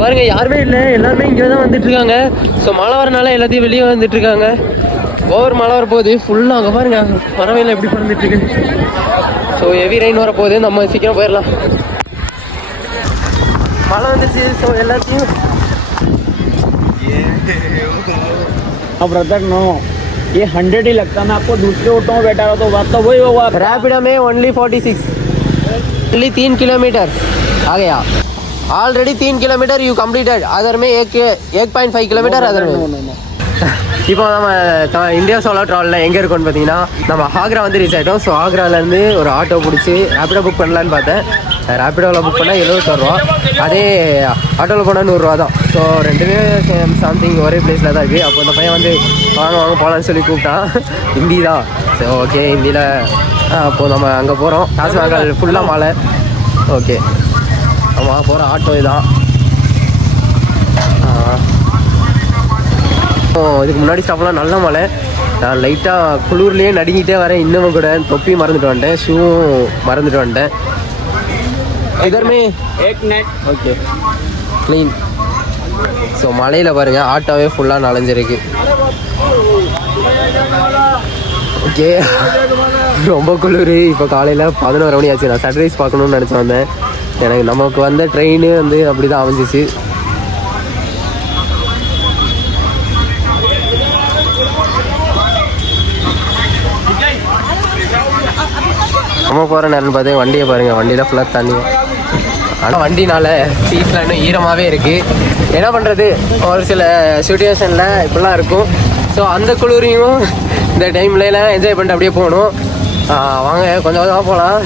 பாருங்க யாருமே இல்லை, எல்லாருமே இங்கே தான் வந்துட்டு இருக்காங்க. ஸோ மழை வரனால எல்லாத்தையும் வெளியே வந்துட்டு இருக்காங்க. ஓவர் மழை வரப்போகுது ஃபுல்லாக. அங்கே பாருங்க பறவையில் எப்படி பறந்துட்டு இருக்கு. ஸோ ஹெவி ரெயின் வரப்போகுது, நம்ம சீக்கிரம் போயிடலாம். மழை வந்துச்சு. ஸோ எல்லாத்தையும் ब्रदर नो ये 100 ही लगता, मैं आपको दूसरे ऑटो में बैठा रहा तो बात तो वही होगा. रैपिडो में ओनली 46, ओनली 3 किलोमीटर आ गया. Already 3 kilometre you completed. Other में 1.5 किलोमीटर अदर में. இப்போ நம்ம இந்தியா சோலோ ட்ராவலில் எங்கே இருக்கோன்னு பார்த்தீங்கன்னா நம்ம ஆக்ரா வந்து ரீச் ஆகிட்டோம். ஸோ ஆக்ராலேருந்து ஒரு ஆட்டோ பிடிச்சி ரேப்பிடோ புக் பண்ணலான்னு பார்த்தேன். ரேப்பிடோவில் புக் பண்ணால் 71 ரூபா, அதே ஆட்டோவில் போனால் 100 ரூபா தான். ஸோ ரெண்டுமே சம்திங் ஒரே பிளேஸில் தான் இருக்குது. அப்போ அந்த பையன் வந்து வாங்க போகலான்னு சொல்லி கூப்பிட்டான். ஹிந்தி தான். ஸோ ஓகே ஹிந்தியில் அப்போது நம்ம அங்கே போகிறோம். தாஜ்மஹால் ஃபுல்லாக மழை. ஓகே நம்ம போகிற ஆட்டோ இதுதான். இதுக்கு முன்னாடி ஸ்டாப்லாம் நல்ல மழை. நான் லைட்டாக குளூர்லேயே நடுங்கிட்டே வரேன். இன்னமும் கூட தொப்பி மறந்துட்டு வந்துட்டேன், ஷூவும் மறந்துட்டு வந்துட்டேன். இதர்மே ஓகே க்ளீன். ஸோ மழையில் பாருங்கள் ஆட்டோவே ஃபுல்லாக நனைஞ்சிருக்கு. ஓகே ரொம்ப குளிர். இப்போ காலையில் 11 மணி ஆச்சு. நான் சன்ரைஸ் பார்க்கணுன்னு நினச்சி வந்தேன். எனக்கு நமக்கு வந்த ட்ரெயின் வந்து அப்படி தான் அமைஞ்சிச்சு. நம்ம போகிற நேரம்னு பார்த்து வண்டியை பாருங்கள், வண்டியில் ஃபுல்லாக தண்ணி. ஆனால் வண்டினால் சீட்டில் இன்னும் ஈரமாகவே இருக்குது. என்ன பண்ணுறது, ஒரு சில சுச்சுவேஷனில் இப்படிலாம் இருக்கும். ஸோ அந்த குளிரையும் இந்த டைம்லலாம் என்ஜாய் பண்ணிட்டு அப்படியே போகணும். வாங்க கொஞ்சம் கொஞ்சமாக போகலாம்.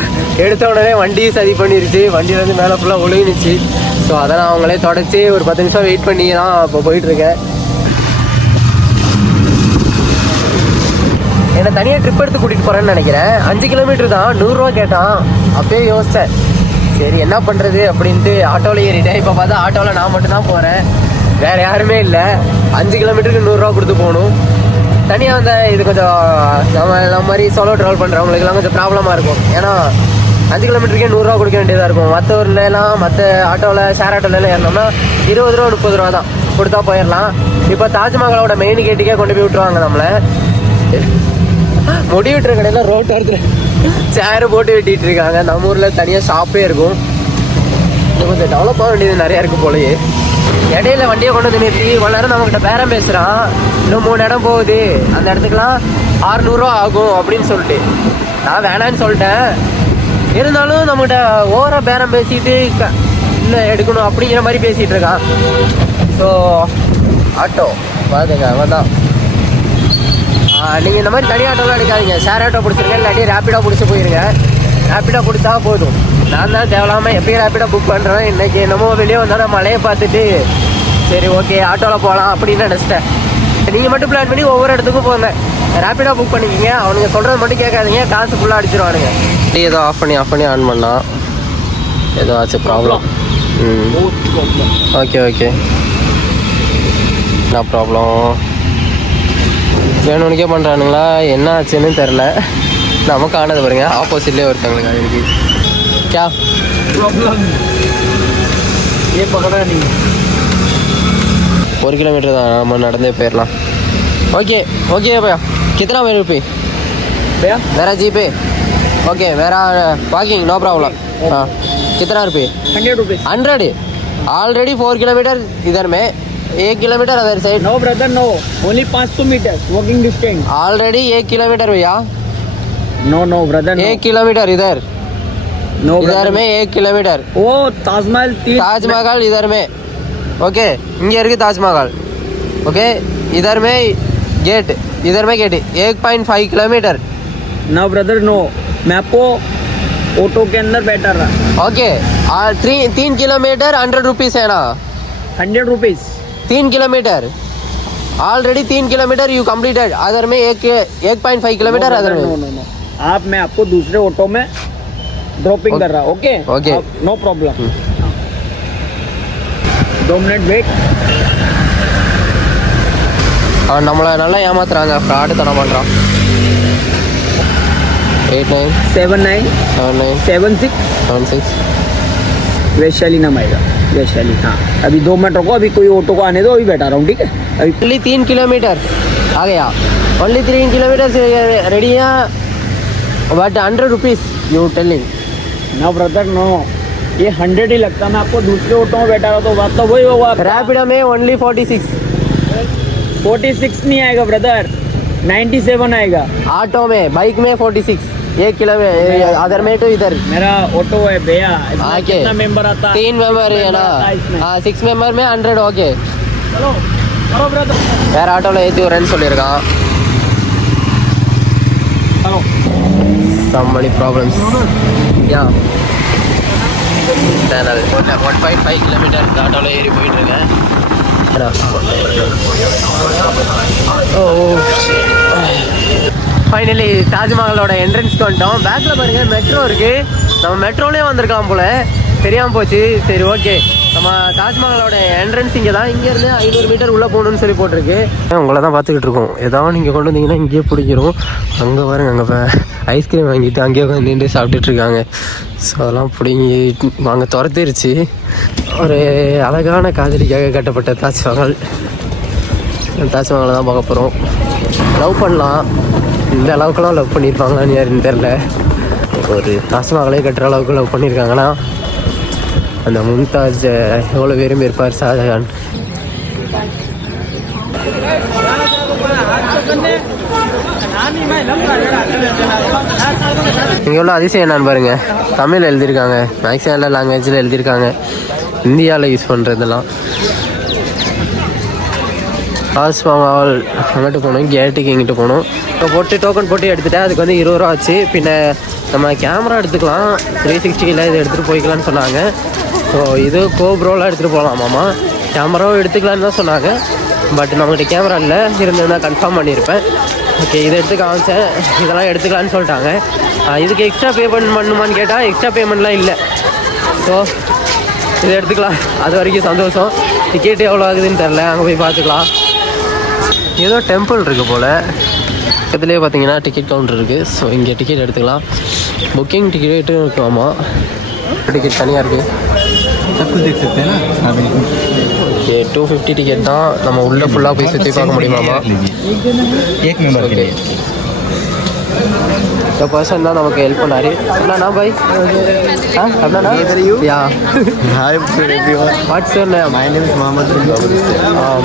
எடுத்த உடனே வண்டி சதி பண்ணிருச்சு. வண்டியிலேருந்து மேலே ஃபுல்லாக ஒழுகுனுச்சு. ஸோ அதை நான் அவங்களே தொடச்சி ஒரு 10 நிமிஷம் வெயிட் பண்ணி தான் இப்போ போயிட்டுருக்கேன். என்னை தனியாக ட்ரிப் எடுத்து கூட்டிகிட்டு போகிறேன்னு நினைக்கிறேன். 5 கிலோமீட்டர் தான், 100 ரூபா கேட்டான். அப்பயே யோசித்தேன், சரி என்ன பண்ணுறது அப்படின்ட்டு ஆட்டோவில் ஏறிட்டேன். இப்போ பார்த்தா ஆட்டோவில் நான் மட்டும்தான் போகிறேன், வேறு யாருமே இல்லை. 5 கிலோமீட்டருக்கு 100 ரூபா கொடுத்து போகணும். தனியாக வந்த இது கொஞ்சம் நம்ம மாதிரி சோலோ ட்ராவல் பண்ணுறவங்களுக்குலாம் கொஞ்சம் ப்ராப்ளமாக இருக்கும். ஏன்னா 5 கிலோமீட்டருக்கே 100 ரூபா கொடுக்க வேண்டியதாக இருக்கும். மற்ற ஊர்லலாம் மற்ற ஆட்டோவில் ஷேர் ஆட்டோலாம் ஏறினோம்னா 20 ரூபா 30 ரூபா தான் கொடுத்தா போயிடலாம். இப்போ தாஜ்மஹாலோட மெயின் கேட்டுக்கே கொண்டு போய் விட்டுருவாங்க நம்மளை. முடி வெட்டுற கடையில் ரோட்டு ஒருத்தர் சேரு போட்டு வெட்டிகிட்டு இருக்காங்க. நம்ம ஊரில் தனியாக ஷாப்பே இருக்கும். இது கொஞ்சம் டெவலப் ஆக வேண்டியது நிறையா இருக்குது போலயே. இடையில வண்டியை கொண்டு வந்து நிறுத்தி கொஞ்ச நேரம் நம்மகிட்ட பேரம் பேசுகிறான். இன்னும் 3 இடம் போகுது, அந்த இடத்துக்குலாம் 600 ரூபா ஆகும் அப்படின்னு சொல்லிட்டு நான் வேணான்னு சொல்லிட்டேன். இருந்தாலும் நம்மகிட்ட ஓவராக பேரம் பேசிட்டு இல்லை எடுக்கணும் அப்படிங்கிற மாதிரி பேசிகிட்டு இருக்கான். ஸோ ஆட்டோ பார்த்துங்க அவன் தான். நீங்கள் இந்த மாதிரி தனி ஆட்டோலாம் எடுக்காதீங்க, ஷேர் ஆட்டோ பிடிச்சிருங்க, இல்லாட்டி ரேப்பிடோ பிடிச்சி போயிருங்க. ரேப்பிடோ பிடிச்சா போதும். நான் தான் தேவையில்லாமல் எப்பயும் ரேப்பிடோ புக் பண்ணுறேன். இன்றைக்கி என்னமோ வெளியே வந்தாலும் மழையை பார்த்துட்டு சரி ஓகே ஆட்டோவில் போகலாம் அப்படின்னு நினச்சிட்டேன். நீங்கள் மட்டும் பிளான் பண்ணி ஒவ்வொரு இடத்துக்கும் போங்க. ரேப்பிடோ புக் பண்ணிக்கிங்க. அவனுங்க சொல்கிறது மட்டும் கேட்காதீங்க, காசு ஃபுல்லாக அடிச்சிருவானுங்க. ஏதோ ஆஃப் பண்ணி ஆன் பண்ணால் ஏதோ ஆச்சு ப்ராப்ளம். ஓகே ஓகே என்ன ப்ராப்ளம் வேணும்னுக்கே பண்ணுறானுங்களா, என்ன ஆச்சுன்னு தெரில. நமக்கு ஆனது பாருங்க, ஆப்போசிட்லேயே ஒருத்தவங்களுக்கு அது இருக்கு. क्या प्रॉब्लम ये पकड़ा नहीं. 1 किलोमीटर தான், நம்ம நடந்தே போயிடலாம். ஓகே ஓகே भैया कितना मेरे रुपये भैया मेरा जी पे ओके मेरा वॉकिंग नो प्रॉब्लम. हाँ कितना रुपये 100 रुपये 100 ऑलरेडी 4 किलोमीटर इधर में 1 kilometre other side. No brother no only 500 metre walking distance. Already 1 kilometre भैया. नो नो ब्रदर 1 किलोमीटर इधर नो इधर में 1 किलोमीटर. वो ताजमहल इधर में ओके இங்கே இருக்குது தாஜ்மஹால். ओके इधर में gate 1.5 kilometre. No brother no मैं आपको ऑटो के अंदर बैठा रहा. ओके 3 किलोमीटर 100 रुपीज़ है ना. 100 rupees 3 kilometre already 3 kilometre you completed. Other में 1.5 किलोमीटर अदर में. नो आप मैं आपको दूसरे ऑटो में ड्रॉपिंग कर रहा. Okay okay no problem. 2 minute wait. அவன் நம்மளை நல்லா ஏமாத்துறாங்க, ஃப்ராடு தனம் பண்ணுறான். 89799676 वैशाली नाम आएगा. वैशाली हाँ अभी 2 मिनट रुको अभी कोई ऑटो को आने दो अभी बैठा रहा हूँ ठीक है अभी ओनली 3 किलोमीटर आ गया ओनली 3 किलोमीटर से रेडी है but 100 rupees you telling no brother no ये 100 ही लगता मैं आपको दूसरे ऑटो में बैठा रहा तो बात तो वही होगा रैपिडो में ओनली 46 नहीं आएगा ब्रदर 97 आएगा ऑटो में बाइक में 46 1 किलोमीटर अदर में तो इधर मेरा ऑटो है भैया इसमें आके कितना मेंबर आता है 3 मेंबर है ना हाँ 6 मेंबर में 100 ओके चलो चलो ब्रदर வேற ஆட்டோவில் ஏற்றி வரேன்னு சொல்லியிருக்கான் चलो some many problems yeah channel 1.5 kilometre இந்த ஆட்டோவில் ஏறி போயிட்டு இருக்கேன் ஃபைனலி தாஜ்மஹாலோட என்ட்ரன்ஸ்க்கு வந்துட்டோம் பேக்கில் பாருங்கள் மெட்ரோ இருக்குது நம்ம மெட்ரோலேயே வந்திருக்கான் போல் தெரியாமல் போச்சு சரி ஓகே நம்ம தாஜ்மஹாலோட என்ட்ரன்ஸ் இங்கே தான் இங்கேருந்து 500 மீட்டர் உள்ளே போகணுன்னு சொல்லி போட்டிருக்கு உங்களை தான் பார்த்துக்கிட்டு இருக்கோம் ஏதாவது நீங்கள் கொண்டு வந்தீங்கன்னா இங்கேயே பிடிக்கிறோம் அங்கே பாருங்க அங்கே இப்போ ஐஸ்கிரீம் வாங்கிட்டு அங்கேயே உட்காந்து நின்று சாப்பிட்டுட்டு இருக்காங்க ஸோ அதெல்லாம் பிடிங்கி அங்கே துரத்திருச்சு ஒரு அழகான காதலிக்காக கட்டப்பட்ட தாஜ்மஹால் தாஜ்மஹாலை தான் பார்க்க போகிறோம் லவ் பண்ணலாம் இந்த அளவுக்குலாம் லவ் பண்ணியிருப்பாங்களான்னு யாருன்னு தெரில ஒரு தாஜ்மஹாலே கட்டுற அளவுக்கு லவ் பண்ணியிருக்காங்கன்னா அந்த மும்தாஜ் எவ்வளோ விரும்பி இருப்பார் ஷாஜகான் இங்கே உள்ள அதிசயம் என்னன்னு பாருங்கள் தமிழ் எழுதியிருக்காங்க மேக்ஸிமம் எல்லா லாங்குவேஜில் எழுதியிருக்காங்க இந்தியாவில் யூஸ் பண்ணுறதெல்லாம் தாஜ்மஹால் அங்கிட்டு போகணும் கேட்டுக்கு இங்கிட்டு போகணும் இப்போ போட்டு டோக்கன் போட்டு எடுத்துகிட்டேன் அதுக்கு வந்து 20 ரூபா ஆச்சு பின்ன நம்ம கேமரா எடுத்துக்கலாம் 360ல் இது எடுத்துகிட்டு போய்க்கலான்னு சொன்னாங்க ஸோ இது கோப்ரோலாம் எடுத்துகிட்டு போகலாமாம்மா கேமராவும் எடுத்துக்கலான்னு தான் சொன்னாங்க பட் நம்மகிட்ட கேமரா இல்லை இருந்ததுன்னா கன்ஃபார்ம் பண்ணியிருப்பேன் ஓகே இதை எடுத்து காமிச்சேன் இதெல்லாம் எடுத்துக்கலான்னு சொல்லிட்டாங்க இதுக்கு எக்ஸ்ட்ரா பேமெண்ட் பண்ணுமான்னு கேட்டால் எக்ஸ்ட்ரா பேமெண்ட்லாம் இல்லை ஸோ இதை எடுத்துக்கலாம் அது வரைக்கும் சந்தோஷம் டிக்கெட்டு எவ்வளோ ஆகுதுன்னு தெரில அங்கே போய் பார்த்துக்கலாம் ஏதோ டெம்பிள் இருக்குது போல் பக்கத்துலேயே பார்த்தீங்கன்னா டிக்கெட் கவுண்டர் இருக்குது ஸோ இங்கே டிக்கெட் எடுத்துக்கலாம் புக்கிங் டிக்கெட்டும் இருக்கும் ஆமாம் டிக்கெட் தனியாக இருக்குது ஓகே 250 டிக்கெட் தான் நம்ம உள்ளே ஃபுல்லாக போய் சுற்றி பார்க்க முடியுமாமா ஓகே இந்த பர்சன் தான் நமக்கு ஹெல்ப் பண்ணாரு அப்படின்னா பாய் அப்படின்னா யா Hi everyone. What's your name My name is Mohammed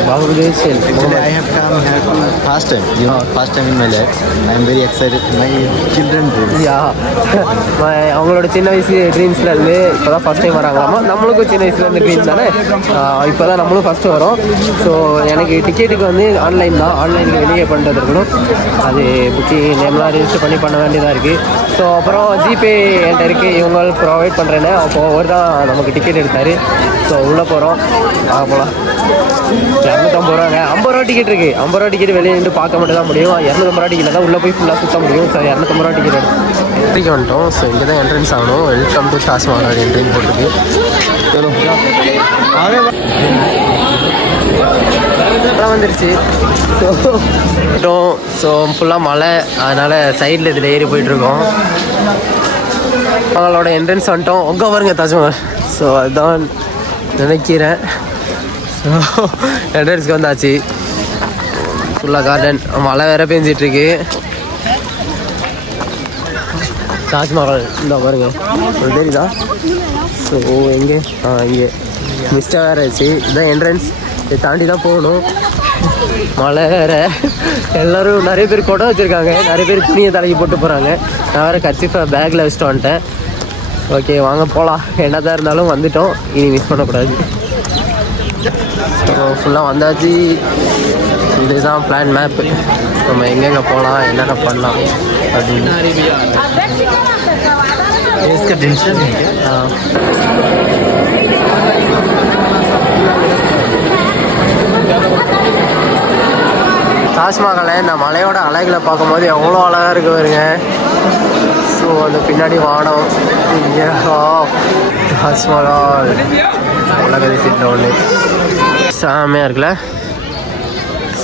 Bangladesh. Actually, I have come here first time. First time in my life. I am very excited. My children dreams. யா அவங்களோட சின்ன வயசு ட்ரீம்ஸ்லேருந்து இப்போ தான் ஃபஸ்ட் டைம் வராங்களாமா நம்மளுக்கும் சின்ன வயசுலேருந்து dreams தானே இப்போ தான் நம்மளும் ஃபஸ்ட்டு வரோம் ஸோ எனக்கு டிக்கெட்டுக்கு வந்து ஆன்லைன் தான் ஆன்லைனில் வெளியே பண்ணிட்டு இருக்கணும் அது புக்கிங் நேம்லாம் ரெஜிஸ்டர் பண்ண வேண்டியதாக இருக்குது ஸோ அப்புறம் ஜிபே என்கிட்ட இருக்குது இவங்க ப்ரொவைட் பண்ணுறேன்னு அப்போது அவர் தான் நமக்கு டிக்கெட் எடுத்தார் ஸோ உள்ளே போகிறோம் போகலாம் 250 ரூபாங்க 50 ரூபா டிக்கெட் இருக்குது 50 ரூபா டிக்கெட் வெளியே நின்று பார்க்க மட்டும் தான் முடியும் 250 ரூபா டிக்கெட்டில் தான் உள்ளே போய் ஃபுல்லாக சுற்ற முடியும் ஸோ 250 ரூபா டிக்கெட் எடுத்துக்கு வந்துட்டோம் ஸோ இங்கே தான் என்ட்ரன்ஸ் ஆகணும் வெல்கம் டு தாஜ்மஹால் என்ட்ரின்னு போட்டுருக்கு வந்துருச்சு ஸோ ஃபுல்லாக மழை அதனால் சைடில் இதில் ஏறி போயிட்டுருக்கோம் அவங்களோட என்ட்ரன்ஸ் வந்துட்டோம் உங்க பாருங்க தாஜ்மஹால் ஸோ அதுதான் நினைக்கிறேன் ஸோ என்ட்ரன்ஸ்க்கு வந்தாச்சு ஃபுல்லாக கார்டன் மழை வேற பெஞ்சிட்ருக்கு தாஜ்மஹால் இந்த பாருங்க ஒரு தெரியுதா ஸோ எங்கே இங்கே மிஸ்டாக வேறு ஆச்சு இதுதான் என்ட்ரன்ஸ் இதை தாண்டி தான் போகணும் மழை வேற எல்லோரும் நிறைய பேர் கொடை வச்சுருக்காங்க நிறைய பேர் துணியை தலைக்கு போட்டு போகிறாங்க நான் வேறு கர்ச்சீஃபை பேக்கில் வச்சுட்டு வந்துட்டேன் ஓகே வாங்க போகலாம் என்னதான் இருந்தாலும் வந்துட்டோம் இனி மிஸ் பண்ணக்கூடாது ஸோ ஃபுல்லாக வந்தாச்சு இதுதான் பிளான் மேப்பு நம்ம எங்கெங்கே போகலாம் என்னென்ன பண்ணலாம் அப்படின்னு தாஜ்மஹாலை இந்த மலையோட அழகில் பார்க்கும்போது எவ்வளோ அழகாக இருக்கு பாருங்க ஸோ அந்த பின்னாடி வானம் தாஜ்மஹால் உலக அதிசயத்தில் ஒன்று செம்மையாக இருக்குல்ல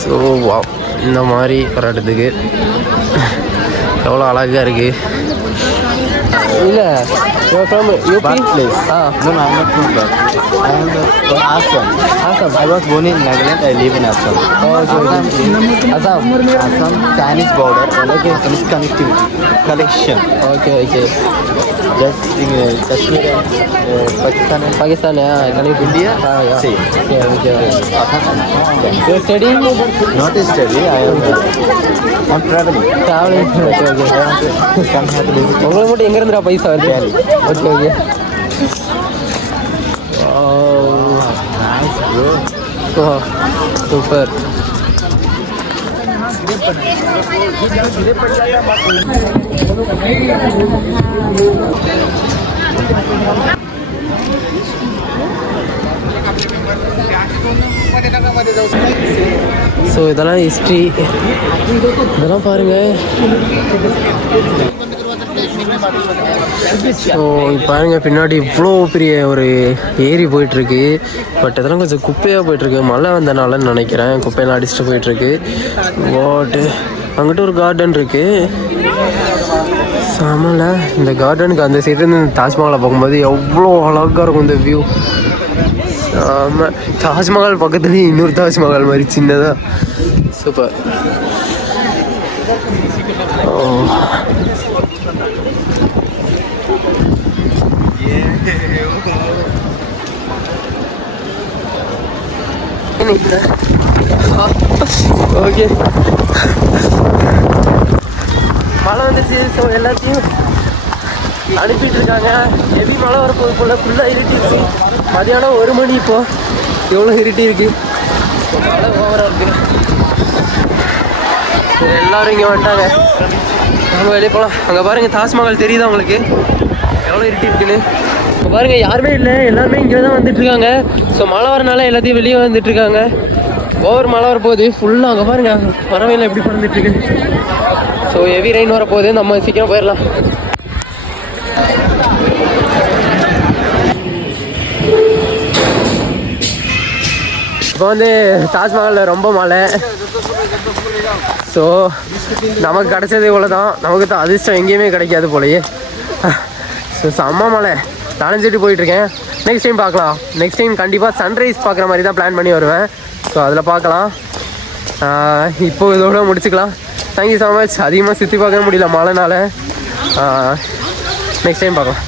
ஸோ வா இந்த மாதிரி ஒரு இடத்துக்கு எவ்வளோ அழகாக இருக்குது. இல்லை from UP Birthplace. No, no, I'm not from there. I am from Assam. Assam. I was born in Nagaland. I live in Assam. Assam, Chinese border. Okay. Assam is connectivity, collection. Okay okay. Just in Kashmir and Pakistan and Pakistan India. Same. Okay Thanks. You study Not a study. I'm traveling. Travelling. Okay okay. I want to come here to visit. உங்களுக்கு மட்டும் எங்கேருந்துடா பைசா வருது? Delhi. Okay okay. Nice, bro. Super. So இதெல்லாம் history, இதெல்லாம் பாருங்கள். So பாருங்கள் பின்னாடி இவ்வளோ பெரிய ஒரு ஏரி போயிட்டுருக்கு. பட் இதெல்லாம் கொஞ்சம் குப்பையாக போயிட்டுருக்கு, மழை வந்தனாலன்னு நினைக்கிறேன். குப்பையெல்லாம் அடிச்சுட்டு போயிட்டுருக்கு. வாட்டு அங்கிட்ட ஒரு கார்டன் இருக்குது. செமல இந்த கார்டனுக்கு அந்த சைடுலேருந்து இந்த தாஜ்மஹாலை பார்க்கும்போது எவ்வளோ அழகாக இருக்கும் இந்த வியூ. ஆமாம், தாஜ்மஹால் பக்கத்துலேயே இன்னொரு தாஜ்மஹால் மாதிரி சின்னதாக. சூப்பர். ஓகே, மழை வந்துச்சு. ஸோ எல்லாத்தையும் அனுப்பிட்டு இருக்காங்க. ஹெவி மழை வரப்போது போல். ஃபுல்லாக இருட்டிடுச்சு. மதியானம் 1 மணி. இப்போது எவ்வளோ இருட்டி இருக்கு. மழை ஓவராக இருக்கு. எல்லோரும் இங்கே வந்துட்டாங்க. நம்ம வெளியே போகலாம். அங்கே பாருங்கள் தாஜ்மஹால் தெரியுதா உங்களுக்கு? எவ்வளோ இருட்டி இருக்குன்னு. இப்போ பாருங்கள் யாருமே இல்லை, எல்லாருமே இங்கே தான் வந்துட்டுருக்காங்க. ஸோ மழை வரனால எல்லாத்தையும் வெளியே வந்துட்டுருக்காங்க. ஓவர் மழை வரப்போகுது ஃபுல்லாக. அங்கே பாருங்கள் பறவையில் எப்படி பறந்துட்டுருக்கு. ஸோ ஹெவி ரெயின் வரப்போகுது. நம்ம சீக்கிரம் போயிடலாம். இப்போ வந்து தாஜ்மஹாலில் ரொம்ப மழை. ஸோ நமக்கு கிடச்சது இவ்வளோ தான். நமக்கு தான் அதிர்ஷ்டம் எங்கேயுமே கிடைக்காது போலயே. ஸோ செம்ம மழை நனைஞ்சிட்டு போயிட்டுருக்கேன். நெக்ஸ்ட் டைம் பார்க்கலாம். நெக்ஸ்ட் டைம் கண்டிப்பாக சன்ரைஸ் பார்க்குற மாதிரி தான் பிளான் பண்ணி வருவேன். ஸோ அதில் பார்க்கலாம். இப்போது இதோட முடிச்சுக்கலாம். Thank you so much. அதிகமாக சுற்றி பார்க்க முடியல மழைனால. நெக்ஸ்ட் டைம் பார்க்கலாம்.